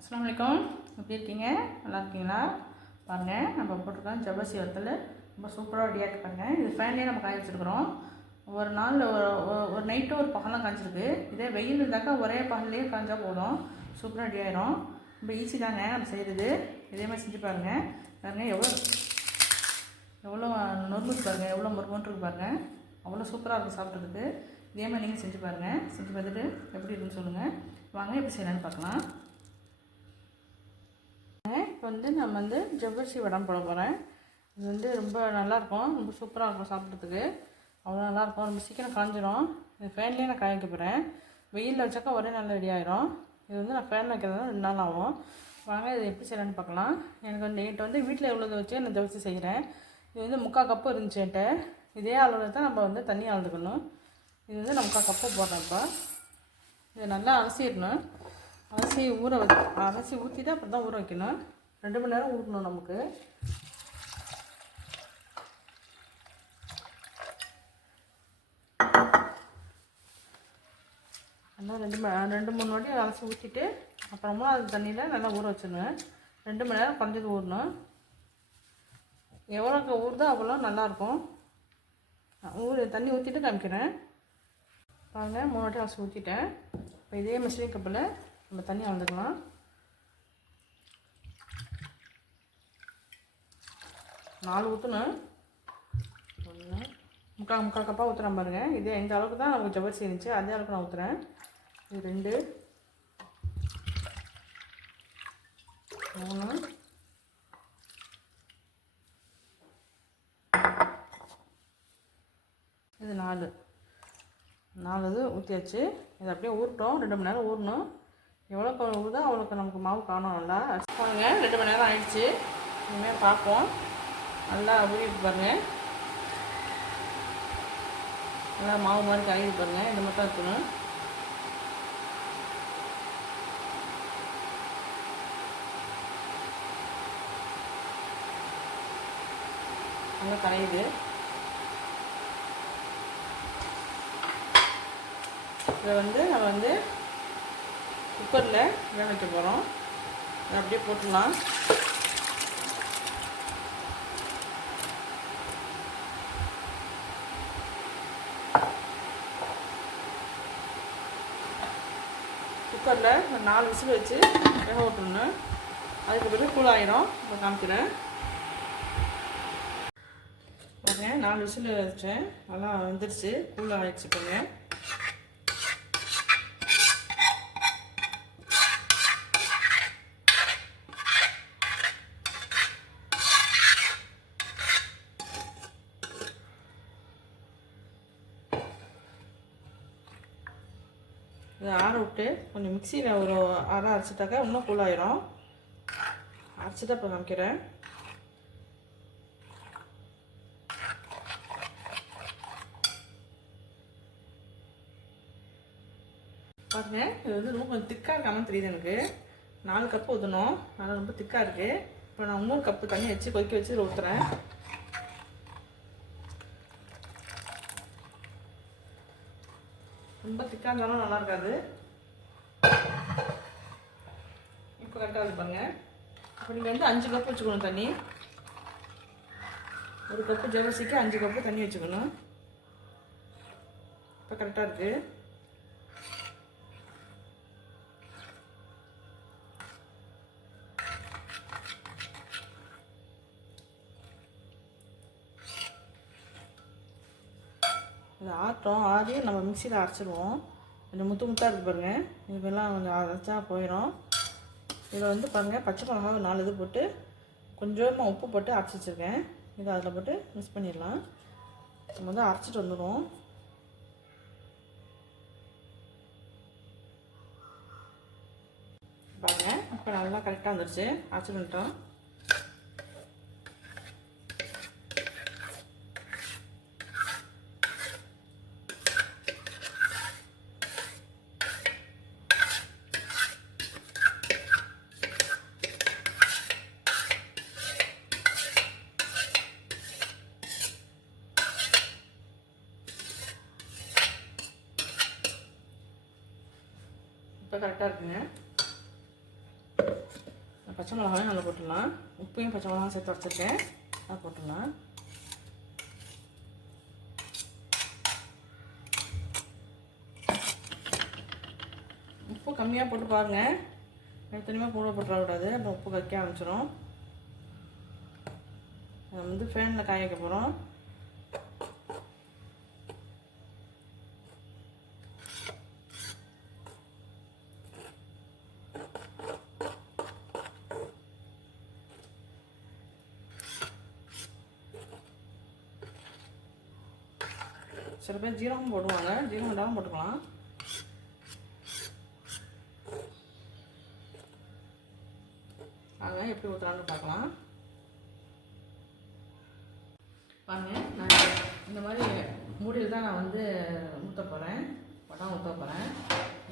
அஸ்லாம் வலைக்கம் எப்படி இருக்கீங்க? நல்லா இருக்கீங்களா? பாருங்கள் நம்ம போட்டிருக்கோம் ஜவ்வரிசி வரத்தில் ரொம்ப சூப்பராக ரெடியாக இருக்கு பாருங்கள் இது ஃபேன்லேயே நம்ம காய வச்சுருக்குறோம். ஒரு நாள் ஒரு ஒரு- ஒரு நைட்டு ஒரு பகலாம் காய்ச்சிருக்கு இதே வெயில் இருந்தாக்கா ஒரே பகல்லையே காய்ஞ்சால் போதும். சூப்பராக ரெடி ஆயிரும். ரொம்ப ஈஸி தாங்க நம்ம செய்கிறது இதே மாதிரி செஞ்சு பாருங்கள் பாருங்கள் எவ்வளோ எவ்வளோ நொறுமுட்டு பாருங்கள் எவ்வளோ முறுமுன்னு பாருங்கள் அவ்வளோ சூப்பராக இருக்கும் சாப்பிட்றதுக்கு. இதே மாதிரி நீங்கள் செஞ்சு பாருங்கள் செஞ்சு பார்த்துட்டு எப்படி இருக்குன்னு சொல்லுங்கள் வாங்க எப்படி செய்யலான்னு பார்க்கலாம். வந்து நம்ம வந்து ஜவ்வரிசி வடம் போட போகிறேன் இது வந்து ரொம்ப நல்லாயிருக்கும் ரொம்ப சூப்பராக இருக்கும் சாப்பிட்றதுக்கு. அவ்வளோ நல்லாயிருக்கும் ரொம்ப சீக்கிரம் காஞ்சிடும் இது ஃபேன்லேயே நான் காய வைக்க போகிறேன் வெயிலில் வச்சாக்கா ஒரே நல்ல ரெடி ஆயிரும். இது வந்து நான் ஃபேனில் வைக்கிறது ரெண்டு நாள் ஆகும். வாங்க இது எப்படி செய்யலான்னு பார்க்கலாம். எனக்கு வந்து என்கிட்ட வந்து வீட்டில் எவ்வளோ வச்சு நான் ஜவ்வரிசி செய்கிறேன் இது வந்து முக்கால் கப்பு இருந்துச்சு என்கிட்ட. இதே அளவில் தான் நம்ம வந்து தண்ணி அளந்துக்கணும். இது வந்து நான் முக்கால் கப்பு போடுறேன் இப்போ. இதை நல்லா அலசிடணும். அலசி ஊற வச்சு அலசி ஊற்றிட்டு அப்புறம் தான் ஊற வைக்கணும். ரெண்டு மணி நேரம் ஊறணும் நமக்கு. நல்லா ரெண்டு மணி ரெண்டு மூணு வாட்டி அலசி ஊற்றிட்டு அப்புறமா அது தண்ணியில் நல்லா ஊற வச்சிடணும். ரெண்டு மணி நேரம் குறைஞ்சது ஊறணும். எவ்வளோக்கு ஊறுதோ அவ்வளோ நல்லாயிருக்கும் ஊர் தண்ணி ஊற்றிட்டு காமிக்கிறேன். பாருங்கள் மூணு வாட்டி அலசி ஊற்றிட்டேன் இப்போ இதே மிஸ்லிங் கப்பில் நம்ம தண்ணி அளந்துக்கலாம் நாலு ஊற்றணும் ஒன்று முக்கால் முக்கால் கப்பாக ஊற்றுறேன் பாருங்கள் இதே இந்த அளவுக்கு தான் நமக்கு ஜவ்வரிசி இருந்துச்சு அதே அளவுக்கு நான் ஊற்றுறேன் இது ரெண்டு. மூணு. இது நாலு. நாலு இது ஊற்றியாச்சு இது அப்படியே ஊறட்டும். ரெண்டு மணி நேரம் ஊறணும். எவ்வளோ ஊறுதோ அவ்வளோக்கு நமக்கு மாவு காணும் நல்லா பாருங்கள் ரெண்டு மணி நேரம் ஆயிடுச்சு. இனிமேல் பார்ப்போம். நல்லா ஊறி பாருங்கள் நல்லா மாவு மாதிரி கரையுது பாருங்கள் இந்த மாதிரி தான் இருக்கணும். நல்லா கரையுது. இதை வந்து நம்ம வந்து குக்கரில் வேக வைக்க போகிறோம் அப்படியே போட்டுடலாம். குக்கரில் ஒரு நாலு விசில் வச்சு வேக விட்டுடணும் அதுக்கு பிறகு கூல் ஆயிடும் இப்போ காமிக்கிறேன். பாருங்க நாலு விசில் வச்சேன். நல்லா வந்துருச்சு. கூல் ஆயிடுச்சு பாருங்க. இதை ஆற விட்டு கொஞ்சம் மிக்சியில் ஒரு அரை அரைச்சிட்டாக்கா இன்னும் கூலாயிரும் அரைச்சிட்டு அப்புறம் காமிக்கிறேன் பாருங்க இது வந்து ரொம்ப கொஞ்சம் திக்காக இருக்காமல் தெரியுது எனக்கு. நாலு கப்பு ஊற்றணும் அதனால் ரொம்ப திக்காக இருக்குது இப்போ நான் இன்னொரு கப்பு தண்ணி வச்சு கொதிக்க வச்சு ஊற்றுறேன் ரொம்ப திக்காக இருந்தாலும் நல்லா இருக்காது. இப்போ கரெக்டாக இருக்கு பாருங்க. நீங்கள் வந்து அஞ்சு கப்பு வச்சுக்கணும் தண்ணி. ஒரு கப்பு ஜலசிக்கு அஞ்சு கப்பு தண்ணி வச்சுக்கணும். இப்போ கரெக்டாக இருக்குது இது ஆட்டோம். ஆடி நம்ம மிக்சியில் அரைச்சிடுவோம் கொஞ்சம் முத்து முத்தாக இருக்குது பாருங்கள் இதெல்லாம் கொஞ்சம் அரைச்சா போயிடும் இதில் வந்து பாருங்கள் பச்சை மிளகா ஒரு நாலு இது போட்டு கொஞ்சமாக உப்பு போட்டு அரைச்சி வச்சுருக்கேன். இதை அதில் போட்டு மிக்ஸ் பண்ணிடலாம். நம்ம வந்து அரைச்சிட்டு வந்துடுவோம். பாருங்கள் இப்போ நல்லா கரெக்டாக வந்துடுச்சு அரைச்சி பண்ணிட்டோம் இப்போ கரெக்டாக இருக்குங்க. பச்சை மிளகாயும் நல்லா போட்டுடலாம். உப்பையும் பச்சை மிளகாயும் சேர்த்து வச்சுருக்கேன். அதை போட்டுடலாம். உப்பு கம்மியாக போட்டு பாருங்கள் எத்தனையுமே கூட போட்டுறக்கூடாது அப்புறம் உப்பு கக்க ஆரம்பிச்சிடும் அதை வந்து ஃபேனில் காய வைக்க போகிறோம் சில பேர் ஜீரகம் போடுவாங்க. ஜீரகம் இல்லாமல் போட்டுக்கலாம். வாங்க எப்படி ஊற்றுறான்னு பார்க்கலாம். பாருங்க நான் இந்த மாதிரி மூடியில் தான் நான் வந்து ஊற்ற போகிறேன் படம் ஊற்ற போகிறேன்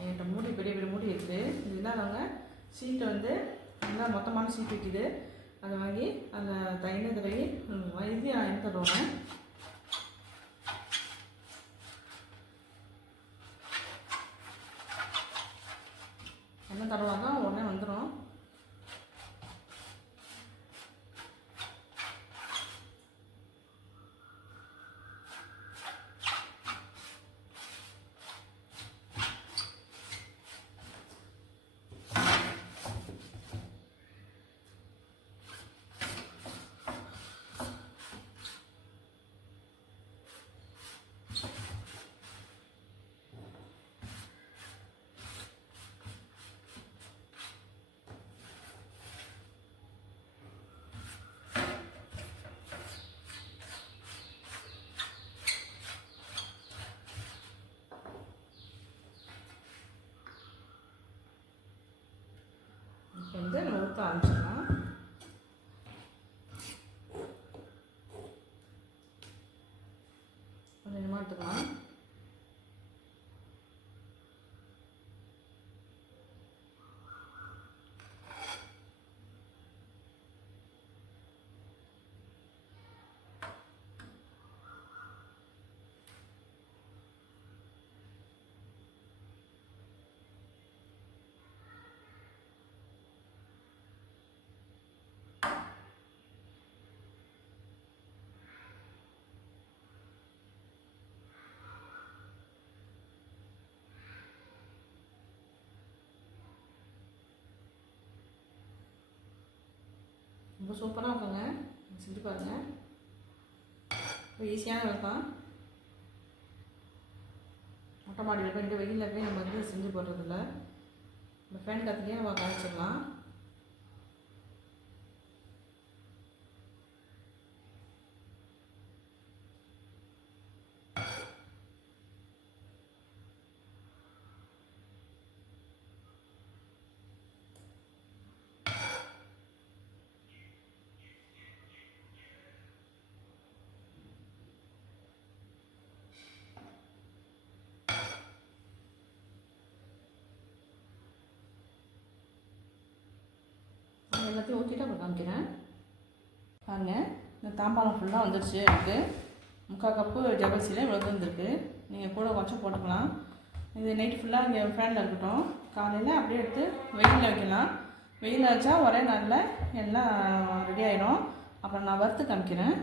என்கிட்ட மூடி பெரிய பெரிய மூடி இருக்குது இதுதான் நாங்கள் சீட்டை வந்து நல்லா மொத்தமான சீட் விற்கிது அதை வாங்கி அந்த தைன தடவி வைத்தி எடுத்துடுவேன் están. எடுத்துக்கலாம் ரொம்ப சூப்பராக இருக்குங்க. செஞ்சு பாருங்கள் ரொம்ப ஈஸியான வேலை தான். மொட்டை மாடியில் போய் இந்த வெயிலில் போய் நம்ம வந்து செஞ்சு போடுறதில்ல. இந்த ஃபேன் கத்திரியே நம்ம காய்ச்சிடலாம் நான் எல்லாத்தையும் ஊற்றிட்டு அப்புறம் காமிக்கிறேன். பாருங்க இந்த தாம்பாளம் ஃபுல்லாக வந்துடுச்சு எனக்கு. முக்கால் கப்பு ஜபல்சியில் இவ்வளோ வந்துருக்கு. நீங்கள் கூட கொஞ்சம் போட்டுக்கலாம். இது நைட் ஃபுல்லாக இங்கே ஃபேனில் இருக்கட்டும். காலையில் அப்படியே எடுத்து வெயிலில் வைக்கலாம். வெயிலில் வச்சா ஒரே நாளில் எல்லாம் ரெடி ஆகிடும் அப்புறம் நான் வறுத்து காமிக்கிறேன்.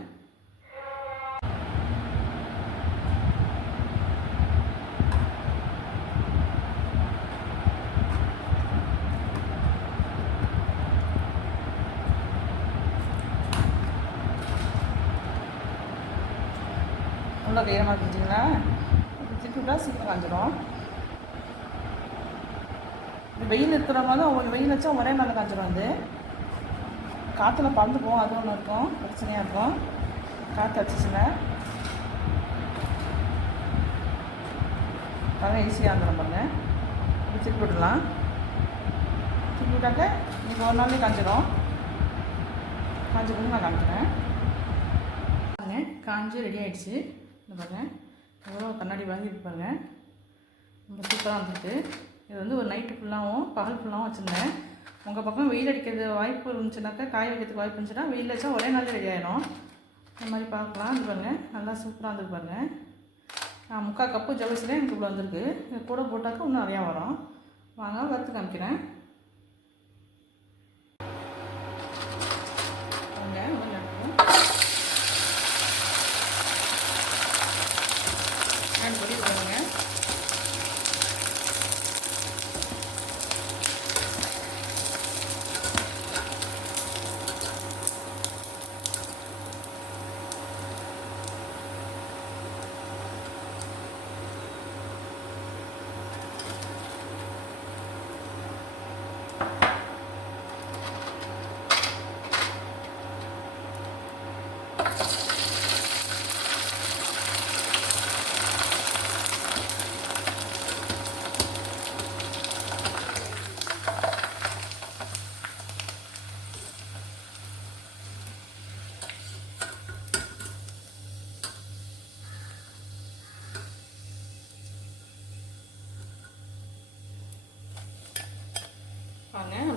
அப்படி ஈரமாக பிடிச்சிங்களா இப்படி திருப்பி விட்டா சீக்கிரம் காஞ்சிடும் வெயில் இருக்கிறவங்க தான் ஒவ்வொரு வெயில் வச்சா ஒரே நாள் காஞ்சிடும் அது. காற்றுல பறந்து போகும் அது ஒன்று இருக்கும் பிரச்சனையாக இருக்கும். காற்று அடிச்சிச்சுன்னா. அதெல்லாம் ஈஸியாக இருந்துடும் பாருங்க. இப்படி திருப்பி விடலாம் திருப்பி விட்டாக்க இப்போ ஒரு நாள்லேயே காஞ்சிடும் காஞ்சி போது நான் காமிக்கிறேன். காஞ்சி ரெடி ஆகிடுச்சு இந்த பாருங்கள் எவ்வளோ கண்ணாடி வாங்கிட்டு பாருங்கள் ரொம்ப சூப்பராக வந்துருக்கு. இது வந்து ஒரு நைட்டு ஃபுல்லாகவும் பகல் ஃபுல்லாகவும் வச்சுருந்தேன். உங்கள் பக்கம் வெயில் அடிக்கிறது வாய்ப்பு இருந்துச்சுனாக்கா காய வைக்கிறதுக்கு வாய்ப்பு இருந்துச்சுன்னா வெயில் வச்சா ஒரே நாள் ரெடி ஆயிடும் இந்த மாதிரி பார்க்கலாம். இது பாருங்க நல்லா சூப்பராக வந்துருக்கு பாருங்க. நான் முக்கால் கப்பு ஜவசில் எனக்கு இவ்வளோ வந்திருக்கு. இது கூட போட்டாக்கா இன்னும் நிறையா வரும். வாங்க வறுத்து காமிக்கிறேன்.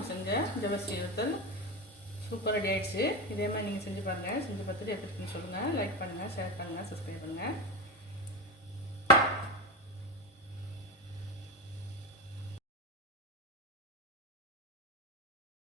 செஞ்ச ஜவசி வத்தல் சூப்பர் ரெடி இதே மாதிரி நீங்கள் செஞ்சு பாருங்கள் செஞ்சு பார்த்துட்டு எப்படி இருக்குன்னு சொல்லுங்கள் லைக் பண்ணுங்கள் ஷேர் பண்ணுங்கள் சப்ஸ்கிரைப் பண்ணுங்கள்